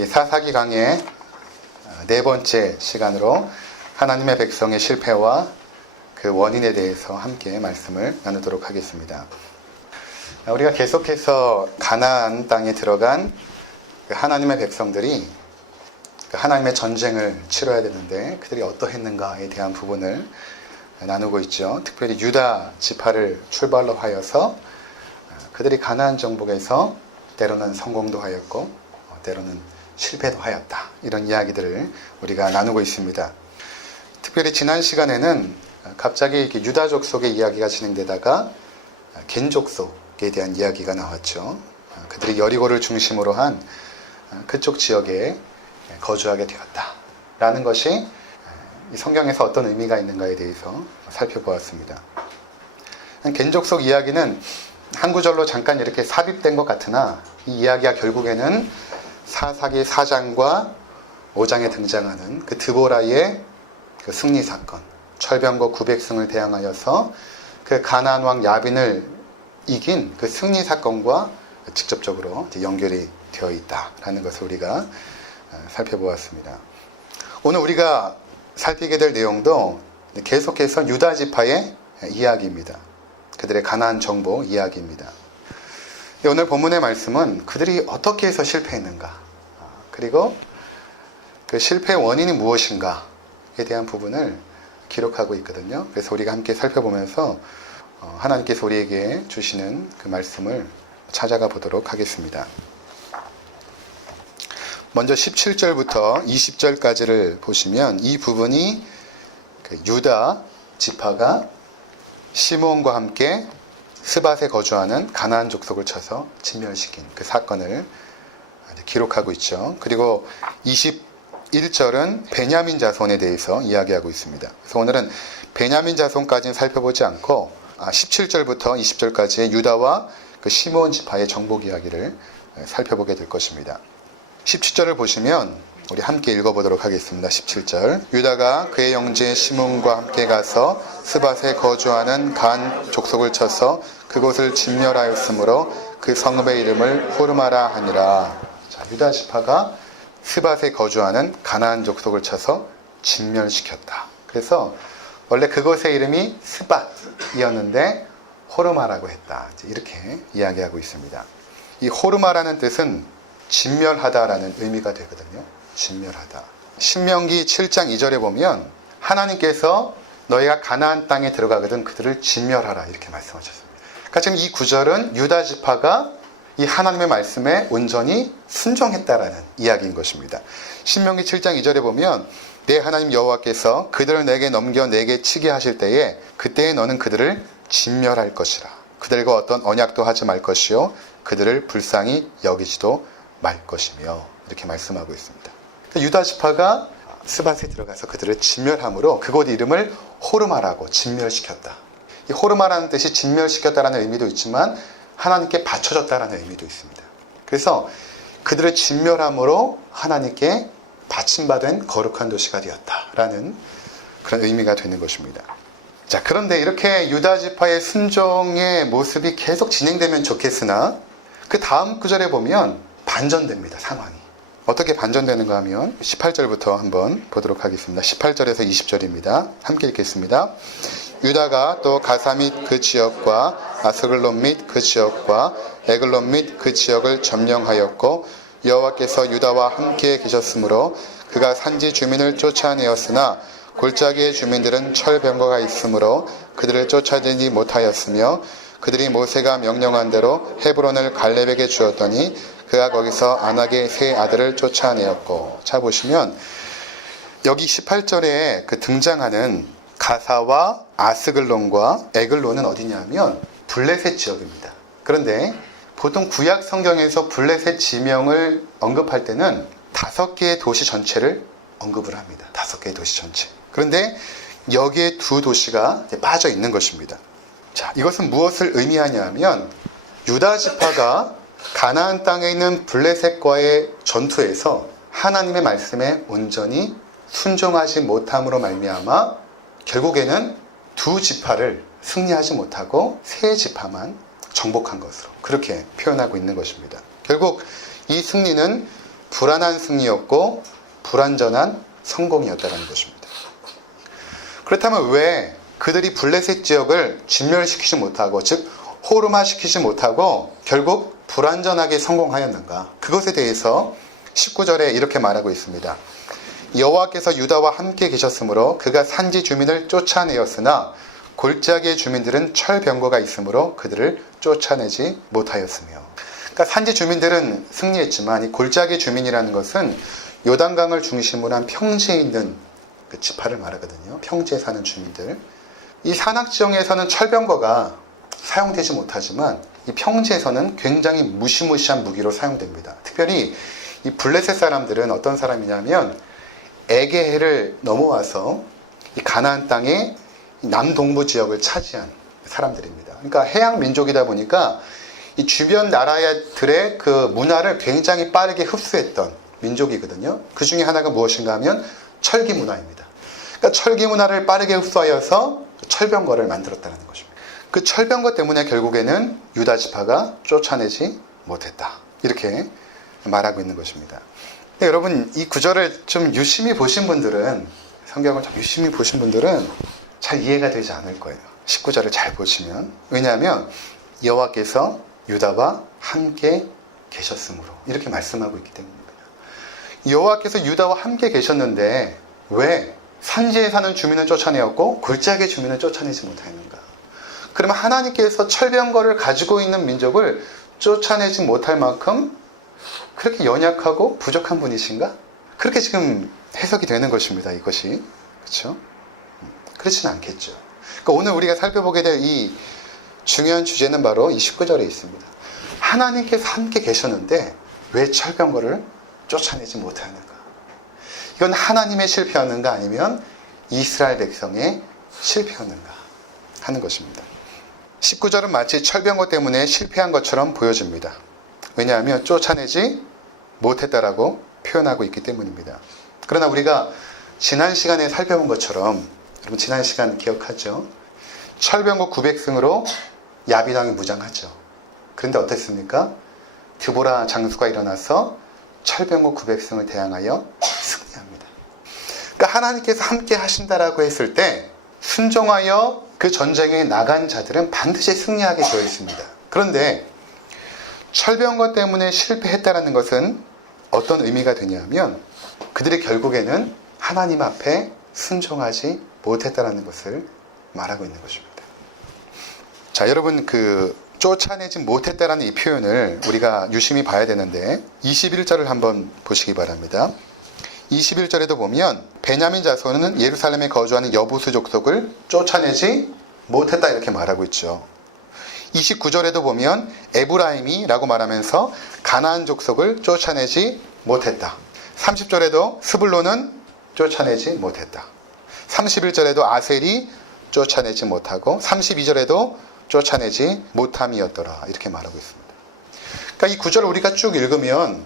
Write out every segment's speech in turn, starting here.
이 사사기 강의 네 번째 시간으로 하나님의 백성의 실패와 그 원인에 대해서 함께 말씀을 나누도록 하겠습니다. 우리가 계속해서 가나안 땅에 들어간 하나님의 백성들이 하나님의 전쟁을 치러야 되는데 그들이 어떠했는가에 대한 부분을 나누고 있죠. 특별히 유다 지파를 출발로 하여서 그들이 가나안 정복에서 때로는 성공도 하였고 때로는 실패도 하였다. 이런 이야기들을 우리가 나누고 있습니다. 특별히 지난 시간에는 갑자기 이렇게 유다족 속의 이야기가 진행되다가 겐족 속에 대한 이야기가 나왔죠. 그들이 여리고를 중심으로 한 그쪽 지역에 거주하게 되었다라는 것이 이 성경에서 어떤 의미가 있는가에 대해서 살펴보았습니다. 겐족 속 이야기는 한 구절로 잠깐 이렇게 삽입된 것 같으나 이 이야기가 결국에는 사사기 4장과 5장에 등장하는 그 드보라의 그 승리 사건, 철병거 900승을 대항하여서 그 가나안 왕 야빈을 이긴 그 승리 사건과 직접적으로 연결이 되어 있다라는 것을 우리가 살펴보았습니다. 오늘 우리가 살피게 될 내용도 계속해서 유다 지파의 이야기입니다. 그들의 가나안 정복 이야기입니다. 오늘 본문의 말씀은 그들이 어떻게 해서 실패했는가, 그리고 그 실패의 원인이 무엇인가에 대한 부분을 기록하고 있거든요. 그래서 우리가 함께 살펴보면서 하나님께서 우리에게 주시는 그 말씀을 찾아가 보도록 하겠습니다. 먼저 17절부터 20절까지를 보시면 이 부분이 그 유다 지파가 시므온과 함께 스밧에 거주하는 가나안 족속을 쳐서 진멸시킨 그 사건을 기록하고 있죠. 그리고 21절은 베냐민 자손에 대해서 이야기하고 있습니다. 그래서 오늘은 베냐민 자손까지는 살펴보지 않고 17절부터 20절까지의 유다와 그 시므온 지파의 정복 이야기를 살펴보게 될 것입니다. 17절을 보시면 우리 함께 읽어보도록 하겠습니다. 17절. 유다가 그의 형제 시므온과 함께 가서 스밧에 거주하는 간 족속을 쳐서 그곳을 진멸하였으므로 그 성읍의 이름을 호르마라 하니라. 자, 유다 지파가 스밧에 거주하는 가나안 족속을 쳐서 진멸시켰다. 그래서 원래 그곳의 이름이 스밧이었는데 호르마라고 했다. 이렇게 이야기하고 있습니다. 이 호르마라는 뜻은 진멸하다라는 의미가 되거든요. 진멸하다. 신명기 7장 2절에 보면 하나님께서 너희가 가나안 땅에 들어가거든 그들을 진멸하라 이렇게 말씀하셨습니다. 그러니까 지금 이 구절은 유다 지파가 이 하나님의 말씀에 온전히 순종했다라는 이야기인 것입니다. 신명기 7장 2절에 보면 내 하나님 여호와께서 그들을 내게 넘겨 내게 치게 하실 때에 그때에 너는 그들을 진멸할 것이라. 그들과 어떤 언약도 하지 말 것이요 그들을 불쌍히 여기지도 말 것이며 이렇게 말씀하고 있습니다. 유다 지파가 스밧에 들어가서 그들을 진멸함으로 그곳 이름을 호르마라고 진멸시켰다. 이 호르마라는 뜻이 진멸시켰다라는 의미도 있지만 하나님께 바쳐졌다라는 의미도 있습니다. 그래서 그들을 진멸함으로 하나님께 바침받은 거룩한 도시가 되었다라는 그런 의미가 되는 것입니다. 자, 그런데 이렇게 유다 지파의 순종의 모습이 계속 진행되면 좋겠으나 그 다음 구절에 보면 반전됩니다. 상황이. 어떻게 반전되는가 하면 18절부터 한번 보도록 하겠습니다. 18절에서 20절입니다. 함께 읽겠습니다. 유다가 또 가사 및 그 지역과 아스글론 및 그 지역과 에글론 및 그 지역을 점령하였고 여호와께서 유다와 함께 계셨으므로 그가 산지 주민을 쫓아내었으나 골짜기의 주민들은 철병거가 있으므로 그들을 쫓아내지 못하였으며 그들이 모세가 명령한 대로 헤브론을 갈렙에게 주었더니 그가 거기서 아낙의 세 아들을 쫓아내었고. 자, 보시면 여기 18절에 그 등장하는 가사와 아스글론과 에글론은 어디냐면 블레셋 지역입니다. 그런데 보통 구약 성경에서 블레셋 지명을 언급할 때는 5개의 도시 전체를 언급을 합니다. 5개의 도시 전체. 그런데 여기에 2 도시가 빠져 있는 것입니다. 자, 이것은 무엇을 의미하냐 하면 유다 지파가 가나안 땅에 있는 블레셋과의 전투에서 하나님의 말씀에 온전히 순종하지 못함으로 말미암아 결국에는 2 지파를 승리하지 못하고 3 지파만 정복한 것으로 그렇게 표현하고 있는 것입니다. 결국 이 승리는 불안한 승리였고 불완전한 성공이었다는 것입니다. 그렇다면 왜 그들이 블레셋 지역을 진멸시키지 못하고, 즉 호르마시키지 못하고 결국 불완전하게 성공하였는가? 그것에 대해서 19절에 이렇게 말하고 있습니다. 여호와께서 유다와 함께 계셨으므로 그가 산지 주민을 쫓아내었으나 골짜기의 주민들은 철병거가 있으므로 그들을 쫓아내지 못하였으며. 그러니까 산지 주민들은 승리했지만 이 골짜기 주민이라는 것은 요단강을 중심으로 한 평지에 있는 그 지파를 말하거든요. 평지에 사는 주민들. 이 산악지형에서는 철병거가 사용되지 못하지만 이 평지에서는 굉장히 무시무시한 무기로 사용됩니다. 특별히 이 블레셋 사람들은 어떤 사람이냐면 에게해를 넘어와서 이 가나안 땅의 남동부 지역을 차지한 사람들입니다. 그러니까 해양 민족이다 보니까 이 주변 나라들의 그 문화를 굉장히 빠르게 흡수했던 민족이거든요. 그 중에 하나가 무엇인가 하면 철기 문화입니다. 그러니까 철기 문화를 빠르게 흡수하여서 철병거를 만들었다는 것입니다. 그 철병거 때문에 결국에는 유다 지파가 쫓아내지 못했다. 이렇게 말하고 있는 것입니다. 여러분, 이 구절을 좀 유심히 보신 분들은, 성경을 좀 유심히 보신 분들은 잘 이해가 되지 않을 거예요. 19절을 잘 보시면. 왜냐하면 여호와께서 유다와 함께 계셨으므로 이렇게 말씀하고 있기 때문입니다. 여호와께서 유다와 함께 계셨는데 왜 산지에 사는 주민을 쫓아내었고 골짜기의 주민을 쫓아내지 못하였는가? 그러면 하나님께서 철병거를 가지고 있는 민족을 쫓아내지 못할 만큼 그렇게 연약하고 부족한 분이신가? 그렇게 지금 해석이 되는 것입니다. 이것이. 그렇죠? 그렇지는 않겠죠. 그러니까 오늘 우리가 살펴보게 될 이 중요한 주제는 바로 이 19절에 있습니다. 하나님께서 함께 계셨는데 왜 철병거를 쫓아내지 못하는가? 이건 하나님의 실패였는가 아니면 이스라엘 백성의 실패였는가 하는 것입니다. 19절은 마치 철병거 때문에 실패한 것처럼 보여집니다. 왜냐하면 쫓아내지 못했다라고 표현하고 있기 때문입니다. 그러나 우리가 지난 시간에 살펴본 것처럼, 여러분 지난 시간 기억하죠? 철병거 900승으로 야비당이 무장하죠. 그런데 어땠습니까? 드보라 장수가 일어나서 철병거 900승을 대항하여 승리합니다. 그러니까 하나님께서 함께 하신다라고 했을 때 순종하여 그 전쟁에 나간 자들은 반드시 승리하게 되어 있습니다. 그런데 철병거 때문에 실패했다라는 것은 어떤 의미가 되냐면 그들이 결국에는 하나님 앞에 순종하지 못했다라는 것을 말하고 있는 것입니다. 자, 여러분 쫓아내지 못했다라는 이 표현을 우리가 유심히 봐야 되는데 21절을 한번 보시기 바랍니다. 21절에도 보면 베냐민 자손은 예루살렘에 거주하는 여부수 족속을 쫓아내지 못했다 이렇게 말하고 있죠. 29절에도 보면 에브라임이라고 말하면서 가나안 족속을 쫓아내지 못했다. 30절에도 스불론은 쫓아내지 못했다. 31절에도 아셀이 쫓아내지 못하고 32절에도 쫓아내지 못함이었더라 이렇게 말하고 있습니다. 그러니까 이 구절을 우리가 쭉 읽으면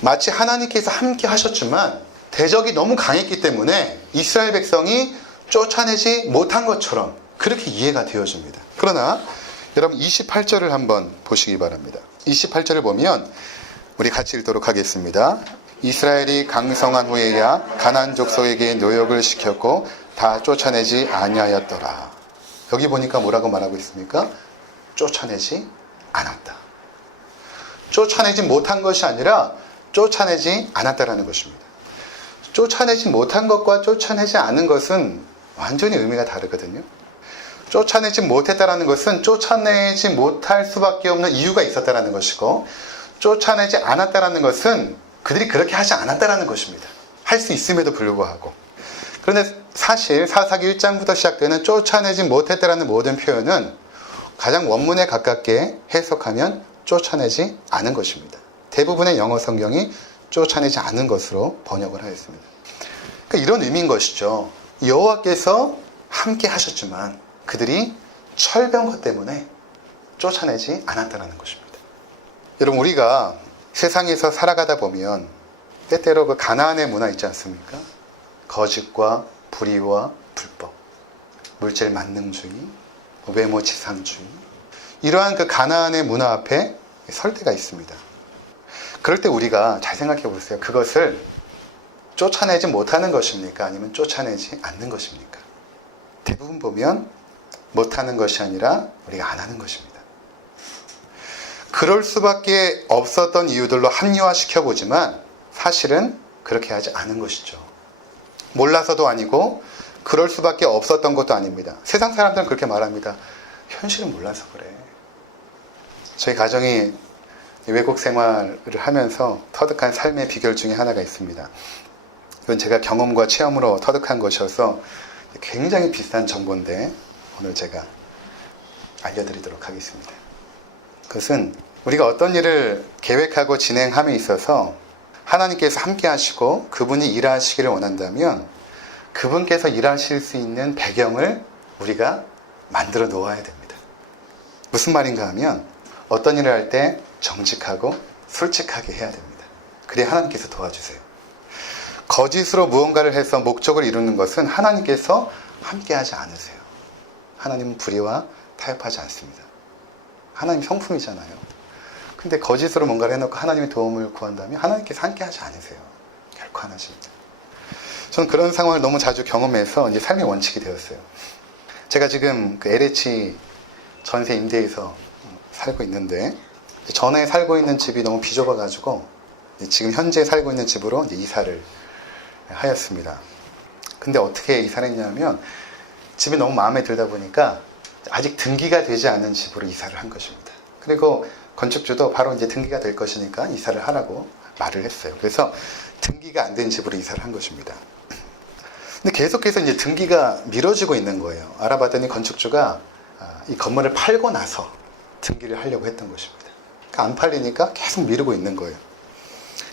마치 하나님께서 함께 하셨지만 대적이 너무 강했기 때문에 이스라엘 백성이 쫓아내지 못한 것처럼 그렇게 이해가 되어집니다. 그러나 여러분 28절을 한번 보시기 바랍니다. 28절을 보면 우리 같이 읽도록 하겠습니다. 이스라엘이 강성한 후에야 가나안 족속에게 노역을 시켰고 다 쫓아내지 아니하였더라. 여기 보니까 뭐라고 말하고 있습니까? 쫓아내지 않았다. 쫓아내지 못한 것이 아니라 쫓아내지 않았다라는 것입니다. 쫓아내지 못한 것과 쫓아내지 않은 것은 완전히 의미가 다르거든요. 쫓아내지 못했다라는 것은 쫓아내지 못할 수밖에 없는 이유가 있었다라는 것이고, 쫓아내지 않았다라는 것은 그들이 그렇게 하지 않았다라는 것입니다. 할 수 있음에도 불구하고. 그런데 사실 사사기 1장부터 시작되는 쫓아내지 못했다라는 모든 표현은 가장 원문에 가깝게 해석하면 쫓아내지 않은 것입니다. 대부분의 영어 성경이 쫓아내지 않은 것으로 번역을 하였습니다. 그러니까 이런 의미인 것이죠. 여호와께서 함께 하셨지만 그들이 철병거 때문에 쫓아내지 않았다는 것입니다. 여러분, 우리가 세상에서 살아가다 보면 때때로 그 가나안의 문화 있지 않습니까? 거짓과 불의와 불법, 물질 만능주의, 외모 지상주의, 이러한 그 가나안의 문화 앞에 설 때가 있습니다. 그럴 때 우리가 잘 생각해 보세요. 그것을 쫓아내지 못하는 것입니까? 아니면 쫓아내지 않는 것입니까? 대부분 보면 못하는 것이 아니라 우리가 안 하는 것입니다. 그럴 수밖에 없었던 이유들로 합리화시켜보지만 사실은 그렇게 하지 않은 것이죠. 몰라서도 아니고 그럴 수밖에 없었던 것도 아닙니다. 세상 사람들은 그렇게 말합니다. 현실은 몰라서 그래. 저희 가정이 외국 생활을 하면서 터득한 삶의 비결 중에 하나가 있습니다. 이건 제가 경험과 체험으로 터득한 것이어서 굉장히 비싼 정보인데 오늘 제가 알려드리도록 하겠습니다. 그것은 우리가 어떤 일을 계획하고 진행함에 있어서 하나님께서 함께 하시고 그분이 일하시기를 원한다면 그분께서 일하실 수 있는 배경을 우리가 만들어 놓아야 됩니다. 무슨 말인가 하면 어떤 일을 할 때 정직하고 솔직하게 해야 됩니다. 그래야 하나님께서 도와주세요. 거짓으로 무언가를 해서 목적을 이루는 것은 하나님께서 함께 하지 않으세요. 하나님은 불의와 타협하지 않습니다. 하나님 성품이잖아요. 근데 거짓으로 뭔가를 해놓고 하나님의 도움을 구한다면 하나님께서 함께 하지 않으세요. 결코 안 하십니다. 저는 그런 상황을 너무 자주 경험해서 이제 삶의 원칙이 되었어요. 제가 지금 그 LH 전세 임대에서 살고 있는데 전에 살고 있는 집이 너무 비좁아가지고 지금 현재 살고 있는 집으로 이제 이사를 하였습니다. 근데 어떻게 이사를 했냐면 집이 너무 마음에 들다 보니까 아직 등기가 되지 않은 집으로 이사를 한 것입니다. 그리고 건축주도 바로 이제 등기가 될 것이니까 이사를 하라고 말을 했어요. 그래서 등기가 안 된 집으로 이사를 한 것입니다. 근데 계속해서 이제 등기가 미뤄지고 있는 거예요. 알아봤더니 건축주가 이 건물을 팔고 나서 등기를 하려고 했던 것입니다. 그러니까 안 팔리니까 계속 미루고 있는 거예요.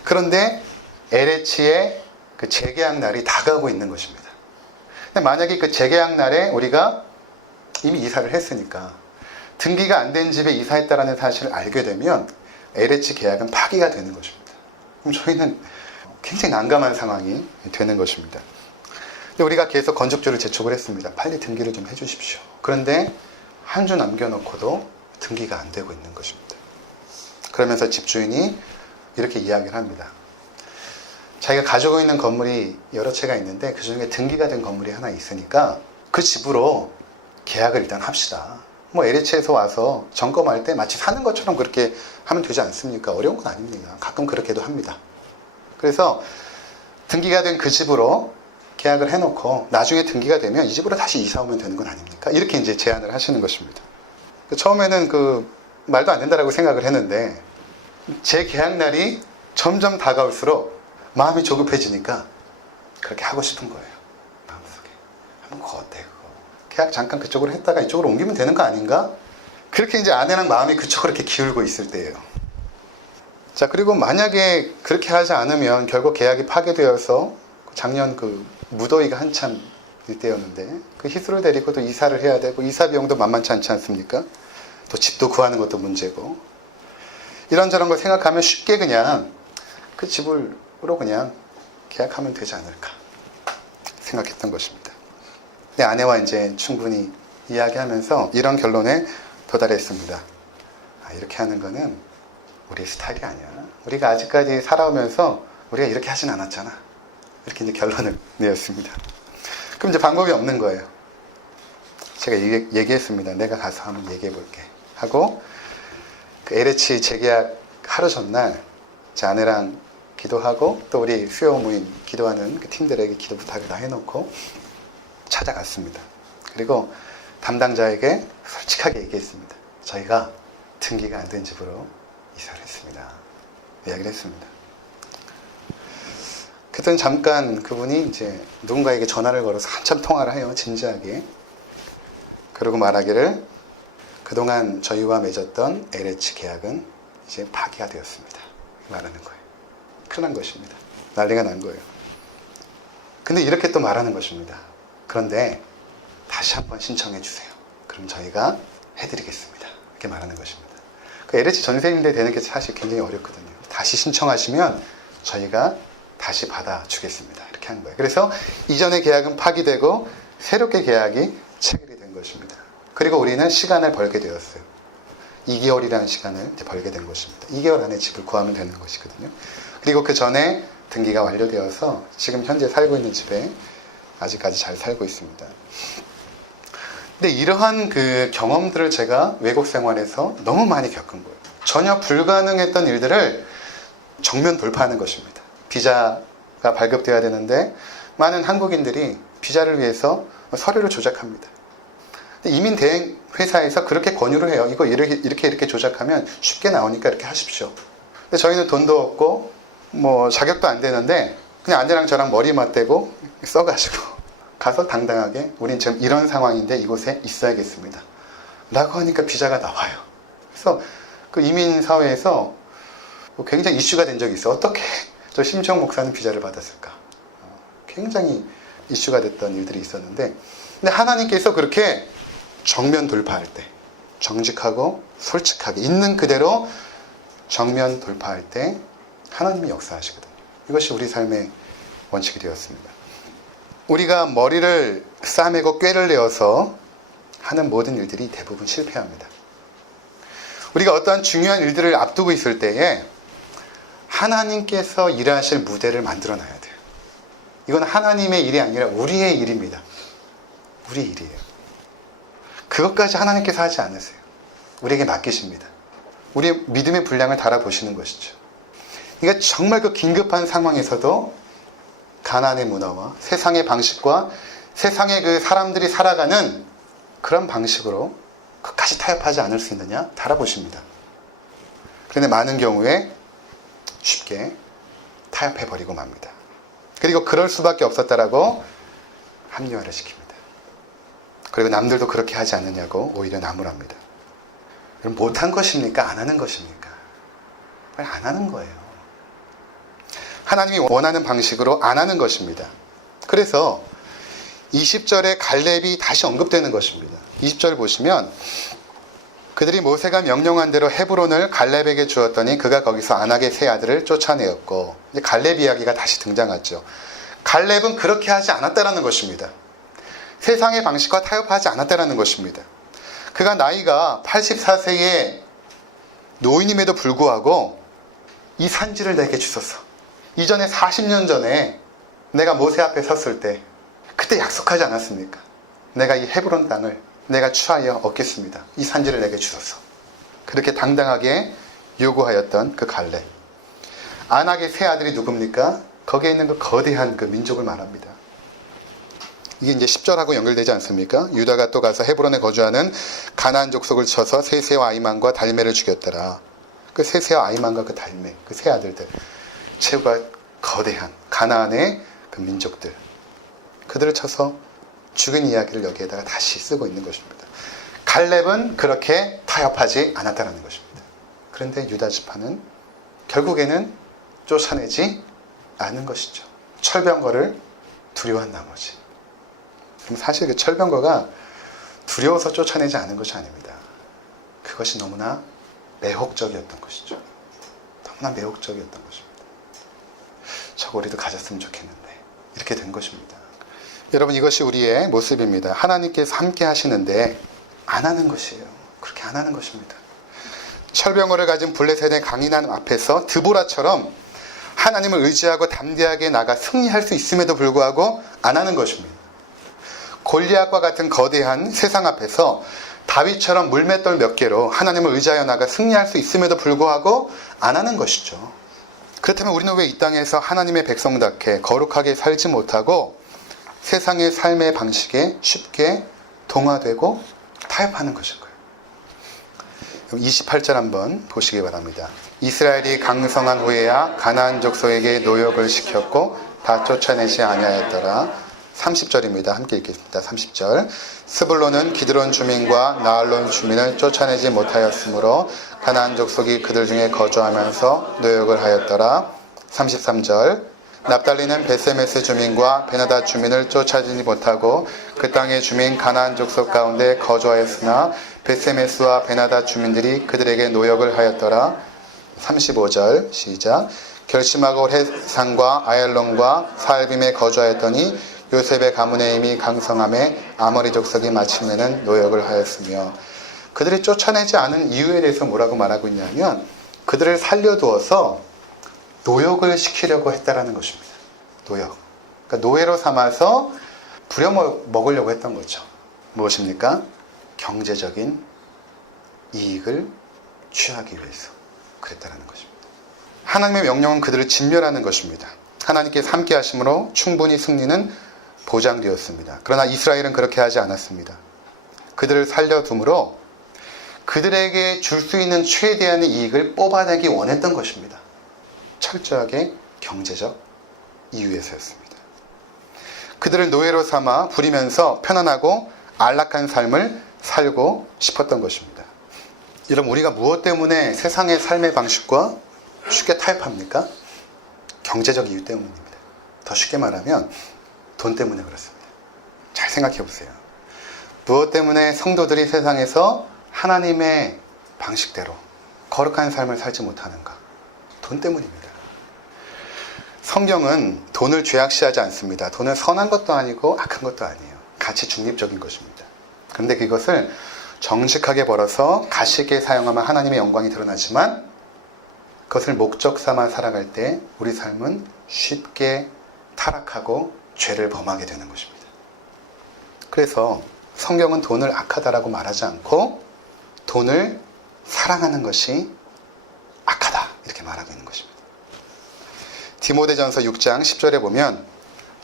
그런데 LH의 그 재계약 날이 다가오고 있는 것입니다. 근데 만약에 그 재계약 날에 우리가 이미 이사를 했으니까 등기가 안 된 집에 이사했다는 사실을 알게 되면 LH 계약은 파기가 되는 것입니다. 그럼 저희는 굉장히 난감한 상황이 되는 것입니다. 근데 우리가 계속 건축주를 재촉을 했습니다. 빨리 등기를 좀 해주십시오. 그런데 한 주 남겨놓고도 등기가 안 되고 있는 것입니다. 그러면서 집주인이 이렇게 이야기를 합니다. 자기가 가지고 있는 건물이 여러 채가 있는데 그 중에 등기가 된 건물이 하나 있으니까 그 집으로 계약을 일단 합시다. 뭐 LH에서 와서 점검할 때 마치 사는 것처럼 그렇게 하면 되지 않습니까? 어려운 건 아닙니다. 가끔 그렇게도 합니다. 그래서 등기가 된 그 집으로 계약을 해놓고 나중에 등기가 되면 이 집으로 다시 이사 오면 되는 건 아닙니까? 이렇게 이제 제안을 하시는 것입니다. 처음에는 그 말도 안 된다라고 생각을 했는데 제 계약 날이 점점 다가올수록 마음이 조급해지니까 그렇게 하고 싶은 거예요. 마음속에. 한번 그거 어때 그거. 계약 잠깐 그쪽으로 했다가 이쪽으로 옮기면 되는 거 아닌가? 그렇게 이제 아내랑 마음이 그쪽으로 이렇게 기울고 있을 때예요. 자, 그리고 만약에 그렇게 하지 않으면 결국 계약이 파괴되어서 작년 그 무더위가 한참 때였는데 그 희수를 데리고 또 이사를 해야 되고 이사 비용도 만만치 않지 않습니까? 또 집도 구하는 것도 문제고 이런저런 걸 생각하면 쉽게 그냥 그 집으로 그냥 계약하면 되지 않을까 생각했던 것입니다. 내 아내와 이제 충분히 이야기하면서 이런 결론에 도달했습니다. 이렇게 하는 거는 우리 스타일이 아니야. 우리가 아직까지 살아오면서 우리가 이렇게 하진 않았잖아. 이렇게 이제 결론을 내었습니다. 그럼 이제 방법이 없는 거예요. 제가 얘기했습니다. 내가 가서 한번 얘기해 볼게. 하고 그 LH 재계약 하루 전날 제 아내랑 기도하고 또 우리 수요 모임 기도하는 그 팀들에게 기도 부탁을 다 해놓고 찾아갔습니다. 그리고 담당자에게 솔직하게 얘기했습니다. 저희가 등기가 안 된 집으로 이사를 했습니다. 이야기를 했습니다. 그때는 잠깐 그분이 이제 누군가에게 전화를 걸어서 한참 통화를 해요. 진지하게. 그러고 말하기를 그동안 저희와 맺었던 LH 계약은 이제 파기가 되었습니다. 말하는 거예요. 큰일 난 것입니다. 난리가 난 거예요. 근데 이렇게 또 말하는 것입니다. 그런데 다시 한번 신청해 주세요. 그럼 저희가 해드리겠습니다. 이렇게 말하는 것입니다. 그 LH 전세임대 되는 게 사실 굉장히 어렵거든요. 다시 신청하시면 저희가 다시 받아주겠습니다. 이렇게 한 거예요. 그래서 이전의 계약은 파기되고 새롭게 계약이 체결이 된 것입니다. 그리고 우리는 시간을 벌게 되었어요. 2개월이라는 시간을 이제 벌게 된 것입니다. 2개월 안에 집을 구하면 되는 것이거든요. 그리고 그 전에 등기가 완료되어서 지금 현재 살고 있는 집에 아직까지 잘 살고 있습니다. 근데 이러한 그 경험들을 제가 외국 생활에서 너무 많이 겪은 거예요. 전혀 불가능했던 일들을 정면 돌파하는 것입니다. 비자가 발급되어야 되는데 많은 한국인들이 비자를 위해서 서류를 조작합니다. 이민 대행 회사에서 그렇게 권유를 해요. 이거 이렇게 조작하면 쉽게 나오니까 이렇게 하십시오. 근데 저희는 돈도 없고 뭐 자격도 안 되는데 그냥 아내랑 저랑 머리 맞대고 써가지고 가서 당당하게 우린 지금 이런 상황인데 이곳에 있어야겠습니다 라고 하니까 비자가 나와요. 그래서 그 이민사회에서 굉장히 이슈가 된 적이 있어요. 어떻게 저 심지영 목사는 비자를 받았을까. 굉장히 이슈가 됐던 일들이 있었는데, 근데 하나님께서 그렇게 정면 돌파할 때, 정직하고 솔직하게 있는 그대로 정면 돌파할 때 하나님이 역사하시거든요. 이것이 우리 삶의 원칙이 되었습니다. 우리가 머리를 싸매고 꾀를 내어서 하는 모든 일들이 대부분 실패합니다. 우리가 어떠한 중요한 일들을 앞두고 있을 때에 하나님께서 일하실 무대를 만들어 놔야 돼요. 이건 하나님의 일이 아니라 우리의 일입니다. 우리의 일이에요. 그것까지 하나님께서 하지 않으세요. 우리에게 맡기십니다. 우리의 믿음의 분량을 달아보시는 것이죠. 그러니까 정말 그 긴급한 상황에서도 가나안의 문화와 세상의 방식과 세상의 그 사람들이 살아가는 그런 방식으로 끝까지 타협하지 않을 수 있느냐 달아보십니다. 그런데 많은 경우에 쉽게 타협해버리고 맙니다. 그리고 그럴 수밖에 없었다라고 합리화를 시킵니다. 그리고 남들도 그렇게 하지 않느냐고 오히려 나무랍니다. 그럼 못한 것입니까? 안 하는 것입니까? 안 하는 거예요. 하나님이 원하는 방식으로 안 하는 것입니다. 그래서 20절에 갈렙이 다시 언급되는 것입니다. 20절 보시면 그들이 모세가 명령한 대로 헤브론을 갈렙에게 주었더니 그가 거기서 아낙의 세 아들을 쫓아내었고, 이제 갈렙 이야기가 다시 등장하죠. 갈렙은 그렇게 하지 않았다라는 것입니다. 세상의 방식과 타협하지 않았다라는 것입니다. 그가 나이가 84세의 노인임에도 불구하고 이 산지를 내게 주소서. 이전에 40년 전에 내가 모세 앞에 섰을 때 그때 약속하지 않았습니까? 내가 이 헤브론 땅을 내가 취하여 얻겠습니다. 이 산지를 내게 주소서. 그렇게 당당하게 요구하였던 그 갈렙. 아낙의 세 아들이 누굽니까? 거기에 있는 그 거대한 그 민족을 말합니다. 이게 이제 10절하고 연결되지 않습니까? 유다가 또 가서 헤브론에 거주하는 가나안 족속을 쳐서 세세와 아이만과 달메를 죽였더라. 그 세세와 아이만과 그 달메, 그 세 아들들, 최후가 거대한 가나안의 그 민족들, 그들을 쳐서 죽인 이야기를 여기에다가 다시 쓰고 있는 것입니다. 갈렙은 그렇게 타협하지 않았다는 것입니다. 그런데 유다 지파는 결국에는 쫓아내지 않은 것이죠. 철병거를 두려워한 나머지. 그럼 사실 그 철병거가 두려워서 쫓아내지 않은 것이 아닙니다. 그것이 너무나 매혹적이었던 것이죠. 너무나 매혹적이었던 것입니다. 저거 우리도 가졌으면 좋겠는데 이렇게 된 것입니다. 여러분, 이것이 우리의 모습입니다. 하나님께서 함께 하시는데 안 하는 것이에요. 그렇게 안 하는 것입니다. 철병거를 가진 블레셋의 강인한 앞에서 드보라처럼 하나님을 의지하고 담대하게 나가 승리할 수 있음에도 불구하고 안 하는 것입니다. 골리앗과 같은 거대한 세상 앞에서 다윗처럼 물맷돌 몇 개로 하나님을 의지하여 나가 승리할 수 있음에도 불구하고 안 하는 것이죠. 그렇다면 우리는 왜 이 땅에서 하나님의 백성답게 거룩하게 살지 못하고 세상의 삶의 방식에 쉽게 동화되고 타협하는 것일까요? 28절 한번 보시기 바랍니다. 이스라엘이 강성한 후에야 가나안 족속에게 노역을 시켰고 다 쫓아내지 아니하였더라. 30절입니다. 함께 읽겠습니다. 30절. 스불론은 기드론 주민과 나알론 주민을 쫓아내지 못하였으므로 가나안 족속이 그들 중에 거주하면서 노역을 하였더라. 33절. 납달리는 베세메스 주민과 베나다 주민을 쫓아내지 못하고 그 땅의 주민 가나안 족속 가운데 거주하였으나 베세메스와 베나다 주민들이 그들에게 노역을 하였더라. 35절 시작. 결심하고 헷산과 아얄론과 사알빔에 거주하였더니 요셉의 가문의 힘이 강성함에 아모리 족속이 마침내는 노역을 하였으며 그들이 쫓아내지 않은 이유에 대해서 뭐라고 말하고 있냐면 그들을 살려두어서 노역을 시키려고 했다라는 것입니다. 노역. 그러니까 노예로 삼아서 부려먹으려고 했던 거죠. 무엇입니까? 경제적인 이익을 취하기 위해서 그랬다라는 것입니다. 하나님의 명령은 그들을 진멸하는 것입니다. 하나님께서 함께 하심으로 충분히 승리는 보장되었습니다. 그러나 이스라엘은 그렇게 하지 않았습니다. 그들을 살려둠으로 그들에게 줄 수 있는 최대한의 이익을 뽑아내기 원했던 것입니다. 철저하게 경제적 이유에서였습니다. 그들을 노예로 삼아 부리면서 편안하고 안락한 삶을 살고 싶었던 것입니다. 여러분, 우리가 무엇 때문에 세상의 삶의 방식과 쉽게 타협합니까? 경제적 이유 때문입니다. 더 쉽게 말하면 돈 때문에 그렇습니다. 잘 생각해 보세요. 무엇 때문에 성도들이 세상에서 하나님의 방식대로 거룩한 삶을 살지 못하는가? 돈 때문입니다. 성경은 돈을 죄악시하지 않습니다. 돈은 선한 것도 아니고 악한 것도 아니에요. 가치 중립적인 것입니다. 그런데 그것을 정직하게 벌어서 가치 있게 사용하면 하나님의 영광이 드러나지만 그것을 목적 삼아 살아갈 때 우리 삶은 쉽게 타락하고 죄를 범하게 되는 것입니다. 그래서 성경은 돈을 악하다라고 말하지 않고 돈을 사랑하는 것이 악하다 이렇게 말하고 있는 것입니다. 디모데전서 6장 10절에 보면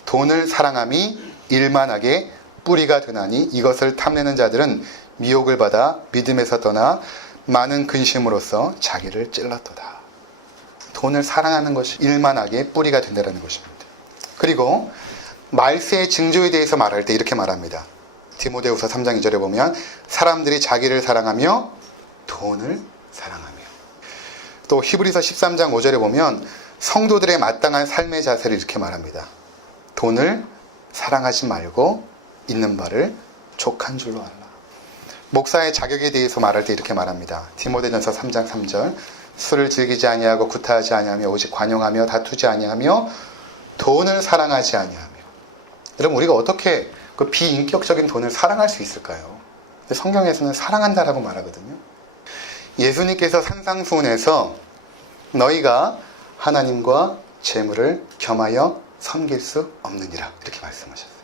돈을 사랑함이 일만하게 뿌리가 되나니 이것을 탐내는 자들은 미혹을 받아 믿음에서 떠나 많은 근심으로써 자기를 찔렀도다. 돈을 사랑하는 것이 일만하게 뿌리가 된다는 것입니다. 그리고 말세의 징조에 대해서 말할 때 이렇게 말합니다. 디모데후서 3장 2절에 보면 사람들이 자기를 사랑하며 돈을 사랑하며, 또 히브리서 13장 5절에 보면 성도들의 마땅한 삶의 자세를 이렇게 말합니다. 돈을 사랑하지 말고 있는 바를 족한 줄로 알라. 목사의 자격에 대해서 말할 때 이렇게 말합니다. 디모데전서 3장 3절 술을 즐기지 아니하고 구타하지 아니하며 오직 관용하며 다투지 아니하며 돈을 사랑하지 아니하며. 여러분, 우리가 어떻게 그 비인격적인 돈을 사랑할 수 있을까요? 근데 성경에서는 사랑한다라고 말하거든요. 예수님께서 산상수훈에서 너희가 하나님과 재물을 겸하여 섬길 수 없느니라 이렇게 말씀하셨어요.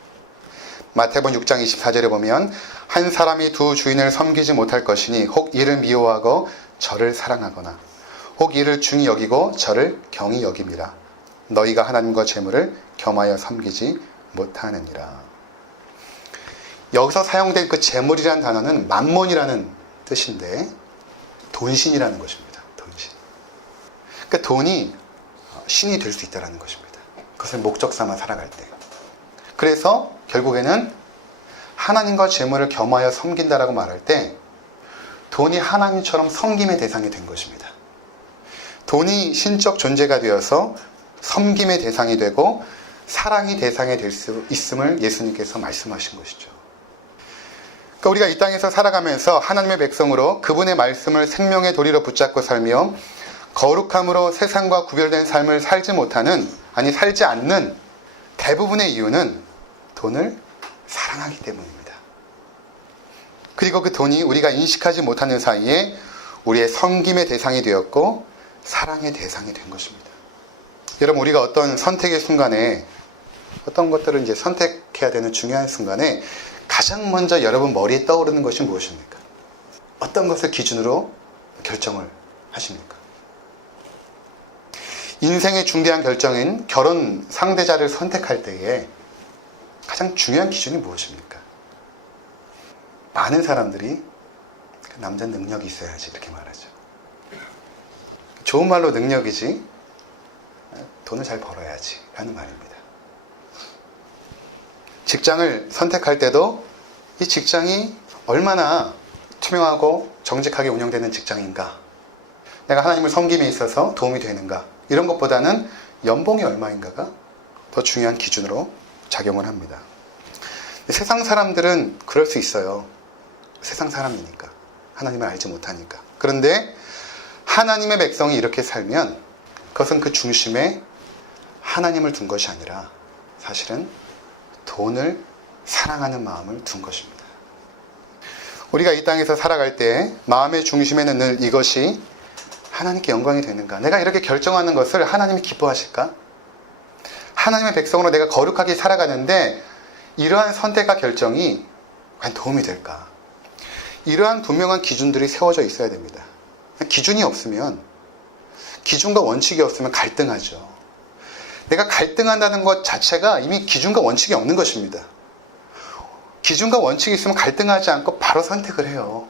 마태복음 6장 24절에 보면 한 사람이 두 주인을 섬기지 못할 것이니 혹 이를 미워하고 저를 사랑하거나 혹 이를 중히 여기고 저를 경히 여김이라. 너희가 하나님과 재물을 겸하여 섬기지 못하느니라. 여기서 사용된 그 재물이라는 단어는 만몬이라는 뜻인데 돈신이라는 것입니다. 돈신. 그러니까 돈이 신이 될 수 있다는 것입니다. 그것을 목적 삼아 살아갈 때. 그래서 결국에는 하나님과 재물을 겸하여 섬긴다라고 말할 때 돈이 하나님처럼 섬김의 대상이 된 것입니다. 돈이 신적 존재가 되어서 섬김의 대상이 되고 사랑의 대상이 될 수 있음을 예수님께서 말씀하신 것이죠. 그러니까 우리가 이 땅에서 살아가면서 하나님의 백성으로 그분의 말씀을 생명의 도리로 붙잡고 살며 거룩함으로 세상과 구별된 삶을 살지 않는 대부분의 이유는 돈을 사랑하기 때문입니다. 그리고 그 돈이 우리가 인식하지 못하는 사이에 우리의 섬김의 대상이 되었고 사랑의 대상이 된 것입니다. 여러분, 우리가 어떤 선택의 순간에 어떤 것들을 이제 선택해야 되는 중요한 순간에 가장 먼저 여러분 머리에 떠오르는 것이 무엇입니까? 어떤 것을 기준으로 결정을 하십니까? 인생의 중대한 결정인 결혼 상대자를 선택할 때에 가장 중요한 기준이 무엇입니까? 많은 사람들이 그 남자는 능력이 있어야지 이렇게 말하죠. 좋은 말로 능력이지 돈을 잘 벌어야지 라는 말입니다. 직장을 선택할 때도 이 직장이 얼마나 투명하고 정직하게 운영되는 직장인가, 내가 하나님을 섬김에 있어서 도움이 되는가, 이런 것보다는 연봉이 얼마인가가 더 중요한 기준으로 작용을 합니다. 세상 사람들은 그럴 수 있어요. 세상 사람이니까, 하나님을 알지 못하니까. 그런데 하나님의 백성이 이렇게 살면 그것은 그 중심에 하나님을 둔 것이 아니라 사실은 돈을 사랑하는 마음을 둔 것입니다. 우리가 이 땅에서 살아갈 때 마음의 중심에는 늘 이것이 하나님께 영광이 되는가? 내가 이렇게 결정하는 것을 하나님이 기뻐하실까? 하나님의 백성으로 내가 거룩하게 살아가는데 이러한 선택과 결정이 과연 도움이 될까? 이러한 분명한 기준들이 세워져 있어야 됩니다. 기준이 없으면, 기준과 원칙이 없으면 갈등하죠. 내가 갈등한다는 것 자체가 이미 기준과 원칙이 없는 것입니다. 기준과 원칙이 있으면 갈등하지 않고 바로 선택을 해요.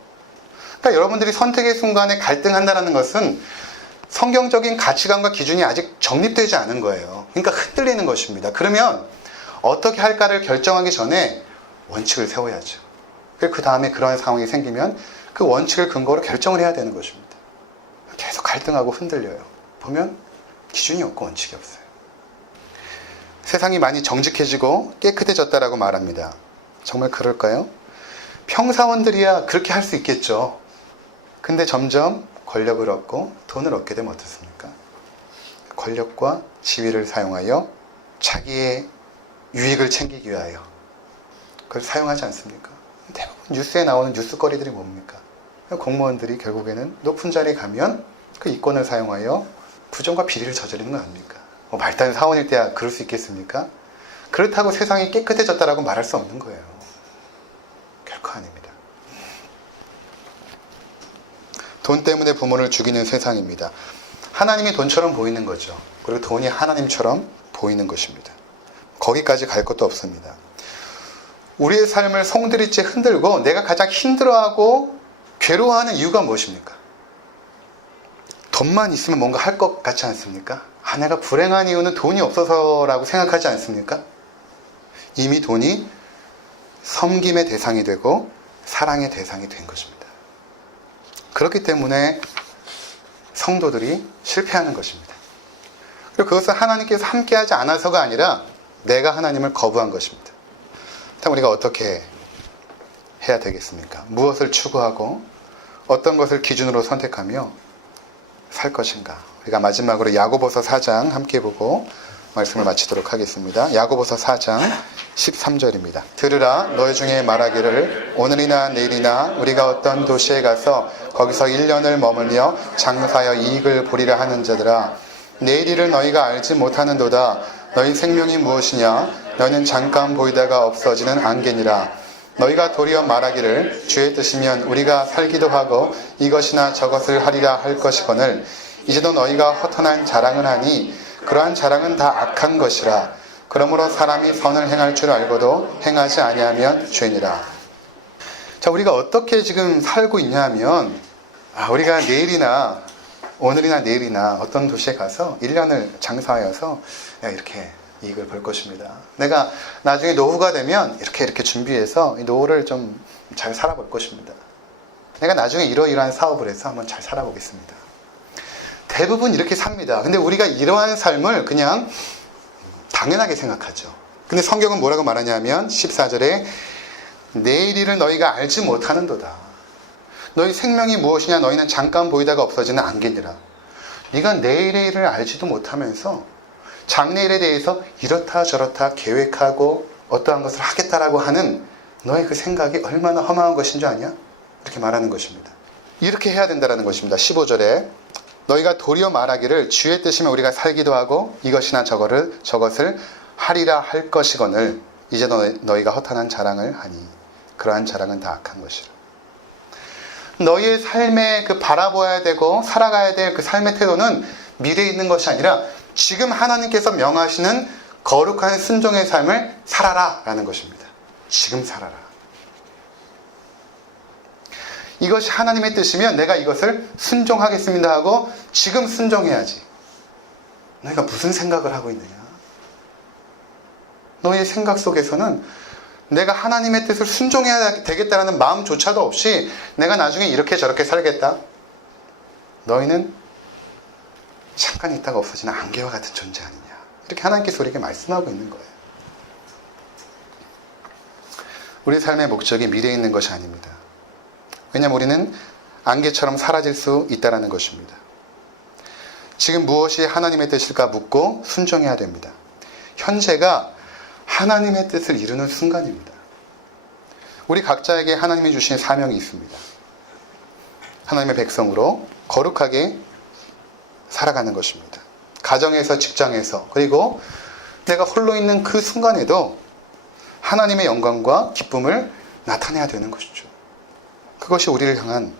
그러니까 여러분들이 선택의 순간에 갈등한다는 것은 성경적인 가치관과 기준이 아직 정립되지 않은 거예요. 그러니까 흔들리는 것입니다. 그러면 어떻게 할까를 결정하기 전에 원칙을 세워야죠. 그 다음에 그런 상황이 생기면 그 원칙을 근거로 결정을 해야 되는 것입니다. 계속 갈등하고 흔들려요. 보면 기준이 없고 원칙이 없어요. 세상이 많이 정직해지고 깨끗해졌다라고 말합니다. 정말 그럴까요? 평사원들이야 그렇게 할 수 있겠죠. 근데 점점 권력을 얻고 돈을 얻게 되면 어떻습니까? 권력과 지위를 사용하여 자기의 유익을 챙기기 위하여 그걸 사용하지 않습니까? 대부분 뉴스에 나오는 뉴스거리들이 뭡니까? 공무원들이 결국에는 높은 자리에 가면 그 이권을 사용하여 부정과 비리를 저지르는 거 아닙니까? 말단 사원일 때야 그럴 수 있겠습니까? 그렇다고 세상이 깨끗해졌다라고 말할 수 없는 거예요. 결코 아닙니다. 돈 때문에 부모를 죽이는 세상입니다. 하나님이 돈처럼 보이는 거죠. 그리고 돈이 하나님처럼 보이는 것입니다. 거기까지 갈 것도 없습니다. 우리의 삶을 송두리째 흔들고 내가 가장 힘들어하고 괴로워하는 이유가 무엇입니까? 돈만 있으면 뭔가 할 것 같지 않습니까? 내가 불행한 이유는 돈이 없어서라고 생각하지 않습니까? 이미 돈이 섬김의 대상이 되고 사랑의 대상이 된 것입니다. 그렇기 때문에 성도들이 실패하는 것입니다. 그리고 그것은 하나님께서 함께하지 않아서가 아니라 내가 하나님을 거부한 것입니다. 그럼 우리가 어떻게 해야 되겠습니까? 무엇을 추구하고 어떤 것을 기준으로 선택하며 살 것인가? 우리가 마지막으로 야고보서 4장 함께 보고 말씀을 마치도록 하겠습니다. 야고보서 4장 13절입니다. 들으라 너희 중에 말하기를 오늘이나 내일이나 우리가 어떤 도시에 가서 거기서 1년을 머물며 장사하여 이익을 보리라 하는 자들아 내일 일을 너희가 알지 못하는도다. 너희 생명이 무엇이냐? 너희는 잠깐 보이다가 없어지는 안개니라. 너희가 도리어 말하기를 주의 뜻이면 우리가 살기도 하고 이것이나 저것을 하리라 할 것이거늘 이제도 너희가 허탄한 자랑을 하니 그러한 자랑은 다 악한 것이라. 그러므로 사람이 선을 행할 줄 알고도 행하지 아니하면 죄니라. 자, 우리가 어떻게 지금 살고 있냐 하면 우리가 내일이나 오늘이나 내일이나 어떤 도시에 가서 1년을 장사하여서 이렇게 이익을 볼 것입니다. 내가 나중에 노후가 되면 이렇게 준비해서 이 노후를 좀 잘 살아볼 것입니다. 내가 나중에 이러이러한 사업을 해서 한번 잘 살아보겠습니다. 대부분 이렇게 삽니다. 근데 우리가 이러한 삶을 그냥 당연하게 생각하죠. 근데 성경은 뭐라고 말하냐면 14절에 내일 일을 너희가 알지 못하는도다. 너희 생명이 무엇이냐? 너희는 잠깐 보이다가 없어지는 안개니라. 네가 내일의 일을 알지도 못하면서 장래일에 대해서 이렇다 저렇다 계획하고 어떠한 것을 하겠다라고 하는 너의 그 생각이 얼마나 허망한 것인 줄 아냐? 이렇게 말하는 것입니다. 이렇게 해야 된다는 것입니다. 15절에 너희가 도리어 말하기를 주의 뜻이면 우리가 살기도 하고 이것이나 저것을 하리라 할 것이거늘 이제 너희가 허탄한 자랑을 하니 그러한 자랑은 다 악한 것이라. 너희의 삶에 그 바라보아야 되고 살아가야 될 그 삶의 태도는 미래에 있는 것이 아니라 지금 하나님께서 명하시는 거룩한 순종의 삶을 살아라 라는 것입니다. 지금 살아라. 이것이 하나님의 뜻이면 내가 이것을 순종하겠습니다 하고 지금 순종해야지. 너희가 무슨 생각을 하고 있느냐? 너희의 생각 속에서는 내가 하나님의 뜻을 순종해야 되겠다는 마음조차도 없이 내가 나중에 이렇게 저렇게 살겠다. 너희는 잠깐 있다가 없어지는 안개와 같은 존재 아니냐. 이렇게 하나님께서 우리에게 말씀하고 있는 거예요. 우리 삶의 목적이 미래에 있는 것이 아닙니다. 왜냐하면 우리는 안개처럼 사라질 수 있다는 것입니다. 지금 무엇이 하나님의 뜻일까 묻고 순종해야 됩니다. 현재가 하나님의 뜻을 이루는 순간입니다. 우리 각자에게 하나님이 주신 사명이 있습니다. 하나님의 백성으로 거룩하게 살아가는 것입니다. 가정에서, 직장에서, 그리고 내가 홀로 있는 그 순간에도 하나님의 영광과 기쁨을 나타내야 되는 것이죠. 그것이 우리를 향한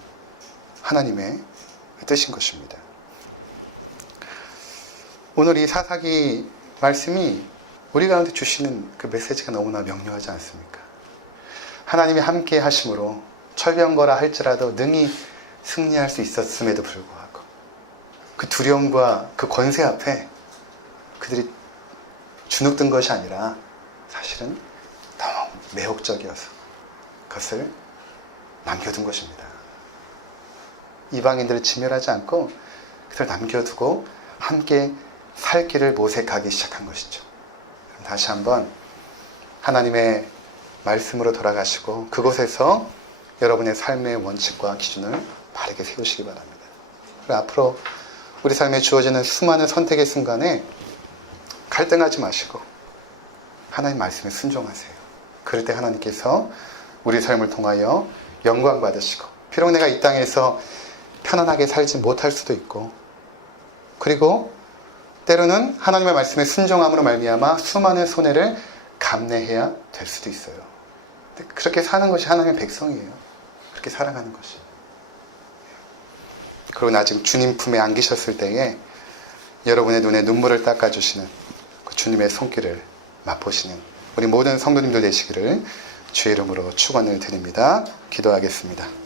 하나님의 뜻인 것입니다. 오늘 이 사사기 말씀이 우리 가운데 주시는 그 메시지가 너무나 명료하지 않습니까? 하나님이 함께 하심으로 철병거라 할지라도 능히 승리할 수 있었음에도 불구하고 그 두려움과 그 권세 앞에 그들이 주눅든 것이 아니라 사실은 너무 매혹적이어서 그것을 남겨둔 것입니다. 이방인들을 지멸하지 않고 그들을 남겨두고 함께 살 길을 모색하기 시작한 것이죠. 다시 한번 하나님의 말씀으로 돌아가시고 그곳에서 여러분의 삶의 원칙과 기준을 바르게 세우시기 바랍니다. 그리고 앞으로 우리 삶에 주어지는 수많은 선택의 순간에 갈등하지 마시고 하나님 말씀에 순종하세요. 그럴 때 하나님께서 우리 삶을 통하여 영광 받으시고, 비록 내가 이 땅에서 편안하게 살지 못할 수도 있고, 그리고 때로는 하나님의 말씀에 순종함으로 말미암아 수많은 손해를 감내해야 될 수도 있어요. 그렇게 사는 것이 하나님의 백성이에요. 그렇게 살아가는 것이. 그리고 나중에 주님 품에 안기셨을 때에 여러분의 눈에 눈물을 닦아주시는 그 주님의 손길을 맛보시는 우리 모든 성도님들 되시기를 주의 이름으로 축원을 드립니다. 기도하겠습니다.